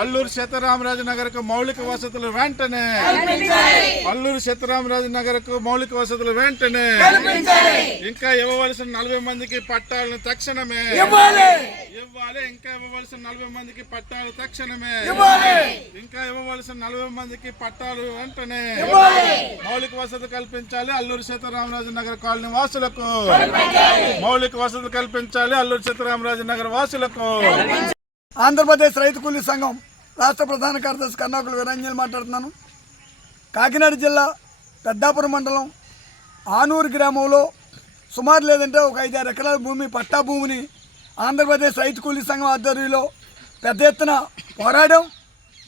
అల్లూరు సీతారామరాజు నగరకు మౌలిక వసతులు వెంటనే. అల్లూరు సీతారామరాజు నగరకు మౌలిక వసతులు వెంటనే. ఇంకా ఇవ్వవలసిన నలభై మందికి పట్టాలను తక్షణమే. ఇవ్వాలి. ఇవ్వాలి. ఇంకా ఇవ్వవలసిన నలభై మందికి పట్టాలు తక్షణమే. ఇవ్వాలి. ఇంకా ఇవ్వవలసిన నలభై మందికి పట్టాలు వెంటనే. ఇవ్వాలి. మౌలిక వసతులు కల్పించాలి అల్లూరు సీతారామరాజు నగర కాలనీ వాసులకు. మౌలిక వసతులు కల్పించాలి అల్లూరు సీతారామరాజు నగర వాసులకు. ఆంధ్రప్రదేశ్ రైతు కూలీ సంఘం రాష్ట్ర ప్రధాన కార్యదర్శి కర్ణాకుల వీరంజన్ మాట్లాడుతున్నాను. కాకినాడ జిల్లా పెద్దాపురం మండలం ఆనూరు గ్రామంలో సుమారు లేదంటే ఒక ఐదారు ఎకరాల భూమి పట్టా భూమిని ఆంధ్రప్రదేశ్ రైతు కూలీ సంఘం ఆధ్వర్యంలో పెద్ద ఎత్తున పోరాడాం.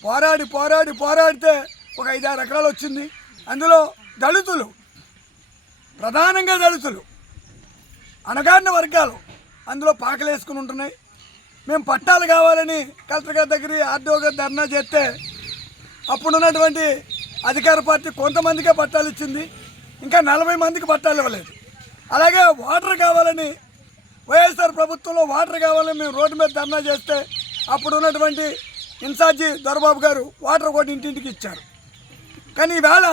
పోరాడి పోరాడి పోరాడితే ఒక ఐదారు ఎకరాలు వచ్చింది. అందులో దళితులు ప్రధానంగా దళితులు అణగారిన వర్గాలు అందులో పాకలేసుకుని ఉంటున్నాయి. మేము పట్టాలు కావాలని కలెక్టర్ గారి దగ్గర ఆర్డీఓ గారు ధర్నా చేస్తే అప్పుడు ఉన్నటువంటి అధికార పార్టీ కొంతమందికే పట్టాలు ఇచ్చింది ఇంకా నలభై మందికి పట్టాలు ఇవ్వలేదు. అలాగే వాటర్ కావాలని వైఎస్ఆర్ ప్రభుత్వంలో వాటర్ కావాలని మేము రోడ్డు మీద ధర్నా చేస్తే అప్పుడు ఉన్నటువంటి ఇన్ఛార్జి దొరబాబు గారు వాటర్ కూడా ఇంటింటికి ఇచ్చారు. కానీ ఈవేళ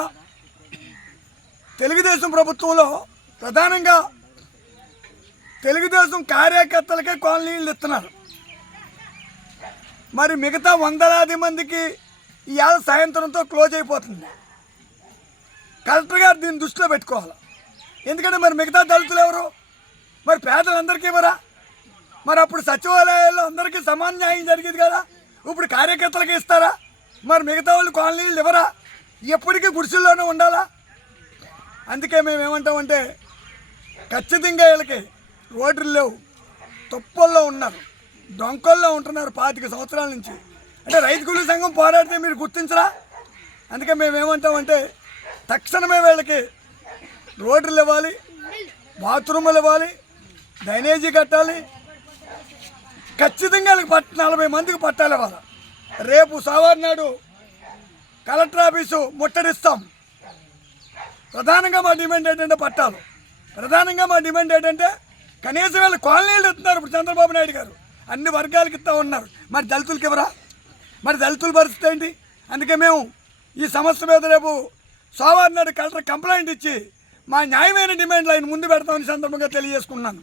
తెలుగుదేశం ప్రభుత్వంలో ప్రధానంగా తెలుగుదేశం కార్యకర్తలకే కాలనీలు ఇస్తున్నారు. మరి మిగతా వందలాది మందికి ఇవాళ సాయంత్రంతో క్లోజ్ అయిపోతుంది. కలెక్టర్ గారు దీన్ని దృష్టిలో పెట్టుకోవాలి. ఎందుకంటే మరి మిగతా దళితులు ఎవరు? మరి పేదలందరికీ ఇవ్వరా? మరి అప్పుడు సచివాలయాల్లో అందరికీ సమాన న్యాయం జరిగేది కదా? ఇప్పుడు కార్యకర్తలకి ఇస్తారా? మరి మిగతా వాళ్ళు కాలనీలు ఇవ్వరా? ఎప్పటికీ గుడిసెల్లోనే ఉండాలా? అందుకే మేము ఏమంటామంటే ఖచ్చితంగా వీళ్ళకి రోడ్లు లేవు తొప్పల్లో ఉన్నారు. డొంకల్లో ఉంటున్నారు పాతిక సంవత్సరాల నుంచి. అంటే రైతు కూలీ సంఘం పోరాడితే మీరు గుర్తించరా? అందుకే మేము ఏమంటామంటే తక్షణమే వీళ్ళకి రోడ్లు ఇవ్వాలి బాత్రూములు ఇవ్వాలి డ్రైనేజీ కట్టాలి. ఖచ్చితంగా వీళ్ళకి పట్ నలభై మందికి పట్టాలి వాళ్ళ రేపు సోమవారం నాడు కలెక్టర్ ఆఫీసు ముట్టడిస్తాం. ప్రధానంగా మా డిమాండ్ ఏంటంటే పట్టాలు. ప్రధానంగా మా డిమాండ్ ఏంటంటే కనీసం వీళ్ళు కాలనీలు ఇస్తున్నారు ఇప్పుడు చంద్రబాబు నాయుడు గారు. అన్ని వర్గాలకు ఇస్తా ఉన్నారు. మరి దళితులకి ఇవ్వరా మరి దళితుల పరిస్థితి ఏంటి? అందుకే మేము ఈ సమస్య మీద రేపు సోమవారం నాడు కలెక్టర్ కంప్లైంట్ ఇచ్చి మా న్యాయమైన డిమాండ్లు ఆయన ముందు పెడతామని సందర్భంగా తెలియజేసుకున్నాను